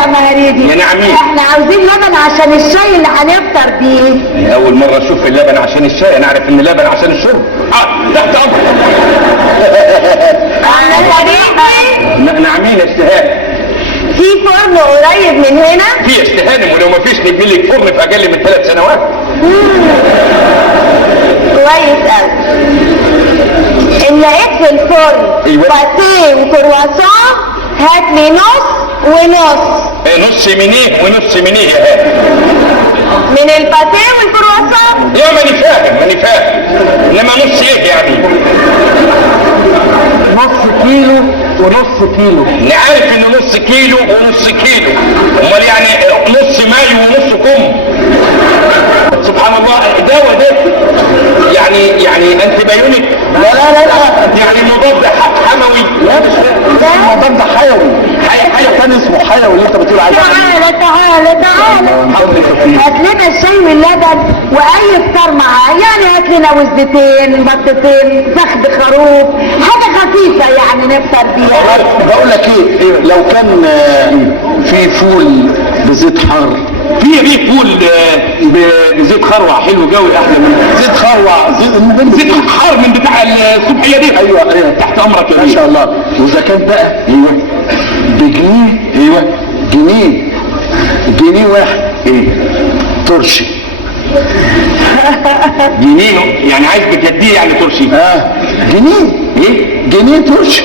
يا مهريدي. يا نعمين، احنا عاوزين لبن عشان الشاي اللي هنفطر بيه. اول مرة اشوف اللبن عشان الشاي، انا عارف ان اللبن عشان الشرب. تحت امرك. يا مهريدي نعمين اشتهان. في فرن قريب من هنا؟ في اشتهانم، ولو ما فيش نبني لك فرن في اقل من 3 سنوات. كويس قوي. ان لقيت في الفرن باتيه وكرواسون هات لي نص ونص. نص من ايه ونص من ايه يا هاني؟ من الباتيه والكرواسون. يا ماني فاهم انما نص ايه يعني؟ نص كيلو ونص كيلو. انا عارف انه نص كيلو ونص كيلو، امال يعني نص ماي ونص كم؟ سبحان الله. ده يعني انت بايونك. لا يعني مضاد حموي. لا مش ده مضاد حيوي. حاجه تاني اسمه حيوي اللي انت بتقول عليه. تعالى هات لنا الشاي واللبن واي فطار معاه، يعني هات لنا وزتين بطتين فخد خروف، حاجه خفيفه يعني نفطر بيها. بقول لك ايه، لو كان في فول بزيت حار. في فول بزيت خروع حلو قوي، احلى من زيت خروع، زيت حار من بتاع الصبحيه دي. ايوه تحت امرك يا ما شاء الله. واذا كان بقى بجنيه، جنيه واحد ترشي. جنيه يعني عايز بكديه يعني ترشي؟ جنيه ترشي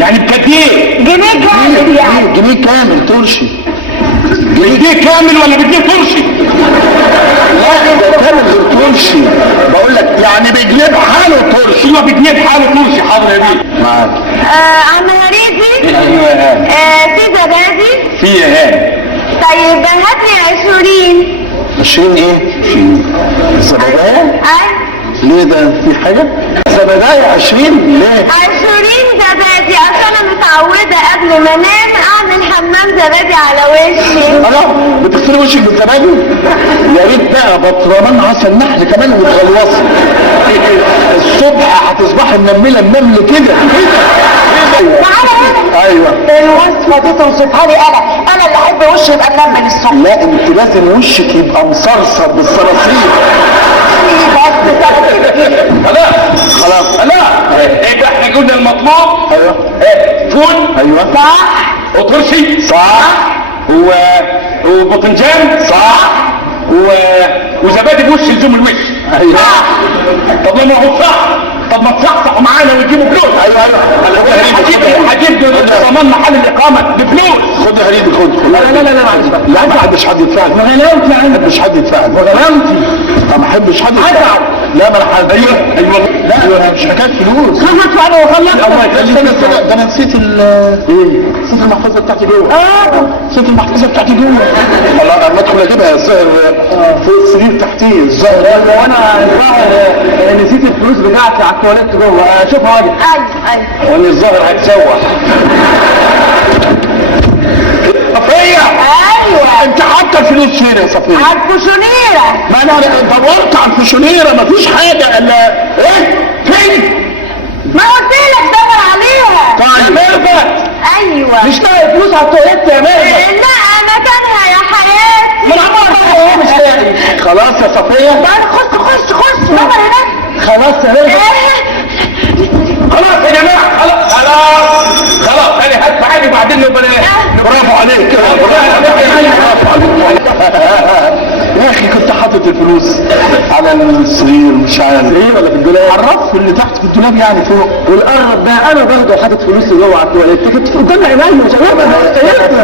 يعني بكديه. جنيه كامل يعني. جنيه كامل ترشي. بديه كامل ولا بديه ترشي؟ لا ده كامل غير ترشي. بقول لك يعني بجنيه بحاله ترشي. ايوه بجنيه بحاله ترشي. حاضر يا بيه. معاك. عم هريدي. ايوه يا هاني. في زبادي؟ في يا هاني. طيب هات لي 20. 20 ايه؟ 20 زبدايه؟ ليه ده في حاجه؟ زبدايه 20 ليه؟ 20 زبادي عشان انا متعوده قبل ما انام اعمل حمام زبادي على وشي. خلاص بتغسلي وشك بالزبادي؟ يا ريت بقى بطرمان عسل نحل كمان وتغلوصي. الصبح هتصبحي منمله النمل كده. تعالى هنا. ايوه الوصفه دي توصفها لي انا اللي احب وشي يبقى منمل الصبح. لا انت لازم وشك يبقى مصرصر بالصراصير. خلاص ايه بقى احنا قلنا المطلوب؟ ايوه فول. ايوه صح. وترشي. صح. وباذنجان. صح. وزبادي بوش يلزم الوش. ايوه طب ما هو صح. طب ما تصحصحوا معانا ويجيبوا فلوس. ايوه هجيب ضمان محل الاقامه بفلوس. خد يا هريدي خد. لا معلش بقى. لا ما حدش حد يدفعني. ما غلاوتي ما حدش حد يدفعني. غلاوتي. ما احبش حد يدفعني. لا ما انا حد. ايوه لا مش حكايه فلوس. خلص وانا وخلص. الله يخليك. ده انا نسيت نسيت المحفظه بتاعتي جوه. نسيت المحفظه بتاعتي جوه. والله انا لما ادخل اجيبها في السرير تحتيه الظاهر. وانا نسيت الفلوس بتاعتي على التواليت جوه. اشوفها واجي. ايوه وان الظاهر هتسوح. صفية. ايوه انت حاطه الفلوس فين يا صفيه؟ على الفشونيره. ما انا دورت على الفشونيره مفيش حاجه الا ايه؟ فين؟ ما قلت لك دور عليها. طيب ميرفت. ايوه مش لاقي فلوس على التواليت يا ميرفت. لا مكانها يا حياتي. من عمرها مش لاقي. خلاص يا صفيه. طيب خش دور هناك. خلاص يا ميرفت. خلاص يا جماعه خلاص انا هدفع عادي وبعدين نبقى. برافو عليك. يا اخي كنت حاطط الفلوس على السرير مش عارف ايه ولا في الدولاب. على الرف اللي تحت في الدولاب يعني فوق. والقرب ده انا برضه حاطط فلوسي جوه على التواليت. كنت قدام عيني يا شباب.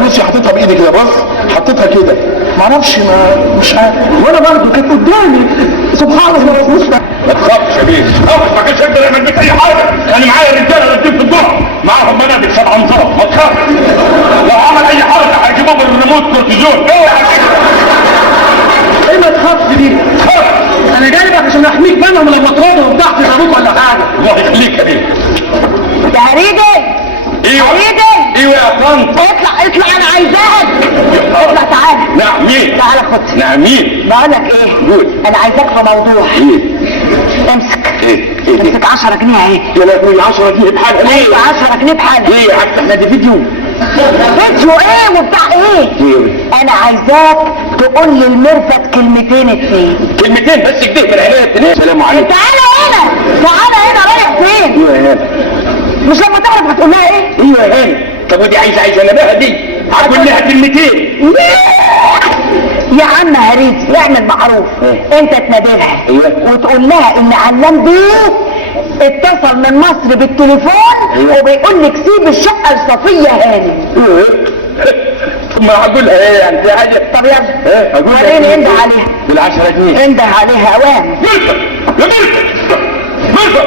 فلوسي حطيتها بايدي كده بص حطيتها كده معرفش مش عارف. وانا برضه كانت قدامي سبحان الله. مش ما تخافش يا بيه. ما كانش يقدر يعمل بيك اي حاجه. انا معايا رجاله راكبين في الظهر معاهم منابك 7 انظار. ما تخافش. لو عمل اي حركه هيجيبوه بالريموت كورتيزون. ايه ما تخافش دي؟ خاف. انا جايبك عشان احميك منهم لما تروحوا تحت ضابوط ولا حاجه. الله يخليك يا بيه. يا هريدي. ايوه هريدي. ايوه يا طنط. اطلع انا عايزاك. اطلع تعالى. نعم مين؟ تعالى خد. نعم مين؟ بقول لك ايه؟ قول. انا عايزاك في موضوع. ايه؟ امسك. ايه؟ امسك 10 جنيه اهي. يا لهوي 10 جنيه بحالها ليه؟ 10 جنيه بحالها. ليه يا عم احنا دي فيديو. فيديو ايه وبتاع ايه؟ انا عايزاك تقول لي المرفت كلمتين اتنين. كلمتين بس كده من عينيا التنين. سلام عليكم. تعالى هنا، تعالى هنا، رايح فين؟ ايوه يا هاني. مش لما تعرف هتقول لها ايه؟ ايوه يا هاني. طب ودي عايزه نباهه دي، هقول لها كلمتين. يا عم هريد اعمل معروف، انت تناديلها وتقول لها ان علام بيه اتصل من مصر بالتليفون وبيقول لك سيب الشقه لصفيه هاني. ما هقولها ايه يعني في حاجه؟ طب يلا وريني انده عليها بال10 جنيه. انده عليها اوام. مرفق يا مرفق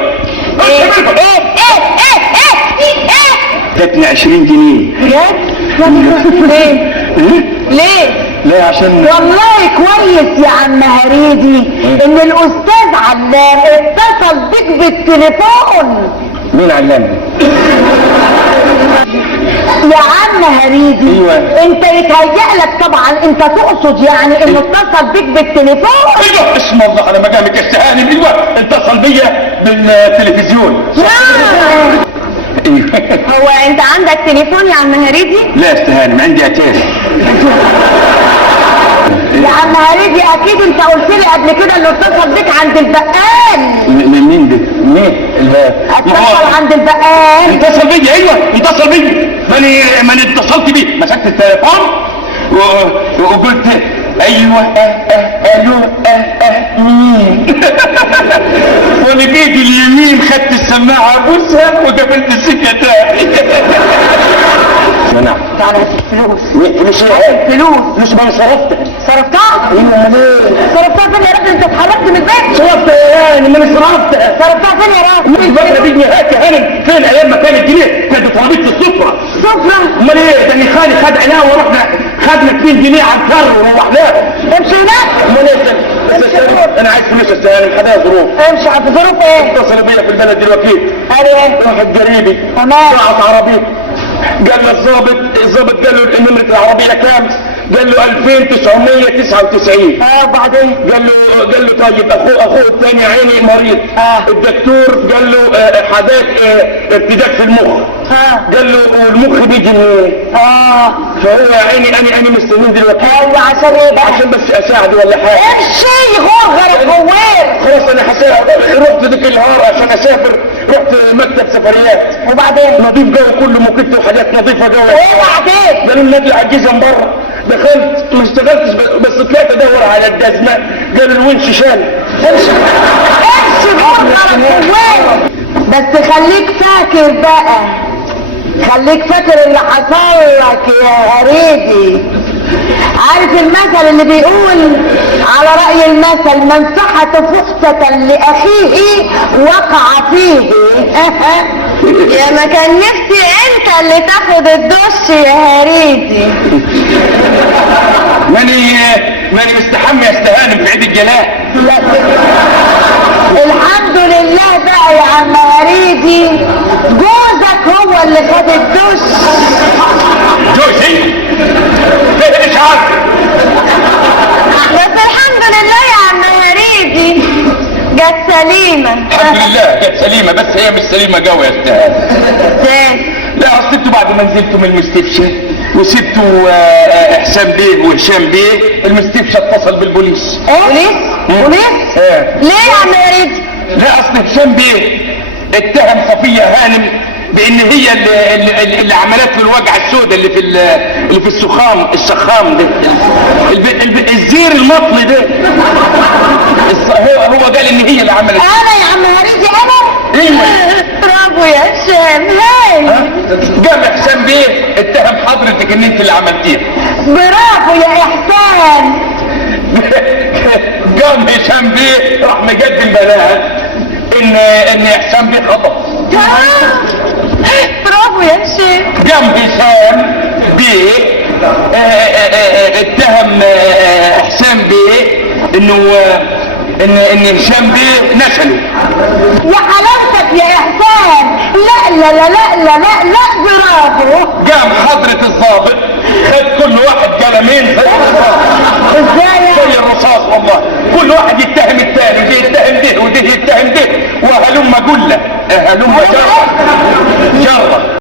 مرفق ايه جاتني 20 جنيه. بجد؟ ليه؟ لا عشان والله كويس يا عم هريدي ان الاستاذ علام اتصل بيك بالتليفون. مين علام؟ يا عم هريدي ايوه. انت يتهيأ لك طبعا، انت تقصد يعني انه اتصل بيك بالتليفون. ايوه اسم الله على مقامك يا استهاني. ايوه اتصل بيا بالتلفزيون. هو انت عندك تليفون يا عم هريدي؟ لا استهاني عندي اتاري. يا عم هريدي اكيد انت قلت لي قبل كده انه اتصل بيك عند البقال. مين ده؟ مين؟ اتصل عند البقال. اتصل بيا. ايوه اتصل بيا. ماني اتصلت بيه، مسكت التليفون وقلت ايوه الو مين. وانا بايدي اليمين خدت السماعه ابوسها وقابلت السكه تاني. منع. تعالى هات الفلوس. فلوس ايه؟ فلوس ما انا صرفتها. صرفتها؟ ايوه امال ايه؟ صرفتها فين يا راجل؟ انت اتحركت من البيت؟ صرفتها يا هاني. ما انا صرفتها. صرفتها فين يا راجل؟ الفترة دي نهاية يا هانم. فين ايام ما كان الجنيه كانت ترابيزة السفرة. سفرة؟ امال ايه؟ ده اللي خالي خد عيناه ورحنا خدنا 2 جنيه على الكر وروحناها. امشي هناك. امال ايه؟ انا عايز فلوس يا استاذ هانم. حداها ظروف. امشي على ظروف ايه؟ اتصلوا بيا في البلد دلوقتي. ايه؟ واحد قريبي تمام. ضاعت عربيته. قال له الظابط قال له نمرة العربية كام؟ قال له 2999. وبعدين؟ قال له طيب اخوه الثاني عيني مريض. الدكتور قال له حداك ارتداد في المخ. قال له المخ بيجي منين؟ فهو يا عيني انا مستنين دلوقتي. ايوه عشان ايه بقى؟ عشان بس اساعده ولا حاجه. امشي غرق جواه. خلاص انا هسافر. رحت ذيك النهار عشان اسافر، رحت مكتب سفريات. وبعدين؟ نظيف جو كله مكت وحاجات نظيفه جو. وبعدين؟ قالوا لي نطلع الجيزه من بره. دخلت ما اشتغلتش بس طلعت ادور على الجزمه. قالوا الونش شال. امشي غرق جواه. بس خليك فاكر بقى، خليك فاكر اللي حصل لك يا هريدي. عارف المثل اللي بيقول على رأي المثل من سحت فرصة لأخيه وقع فيه. يا ما كان نفسي انت اللي تاخد الدش يا هريدي. ماني مستحمي يا استهانم في عيد الجلاء. لا الحمد لله بقى يا عم هريدي، جوزك هو اللي خد الدش. جوزي؟ ايه اشعار؟ بس الحمد لله يا عم هريدي جت سليمة. الحمد لله جت سليمة، بس هي مش سليمة قوي يا استاذ. ازاي؟ لا اصل انتوا بعد ما نزلتوا من المستشفى وسبتوا احسان بيه وهشام بيه، المستشفى اتصل بالبوليس. بوليس؟ بوليس؟ ليه يا عم هريدي؟ لا اصل هشام بيه اتهم صفية هانم بان هي اللي عملت له الوجعه السوداء اللي في الشخام ده، الزير المطلي ده. هو قال ان هي اللي عملت. انا يا عم هريدي انا؟ ايوه. برافو يا هشام. هاي قام احسان بيه اتهم حضرتك ان انت اللي عملتيها. برافو يا احسان. قام هشام بيه راح مقدم بلاغ ان احسان بيه خطأ. برافو يا هشام. قام هشام بيه اتهم احسان بيه ان هشام بيه نشله. يا حلاوتك يا احسان. لا لا لا لا لا لا لا برافو. قام حضرة الضابط خد كل واحد قلمين زي الرصاص. ازاي؟ زي الرصاص والله. كل واحد يتهم الثاني، ده يتهم ده وده يتهم ده، وهلم قله هلم جرة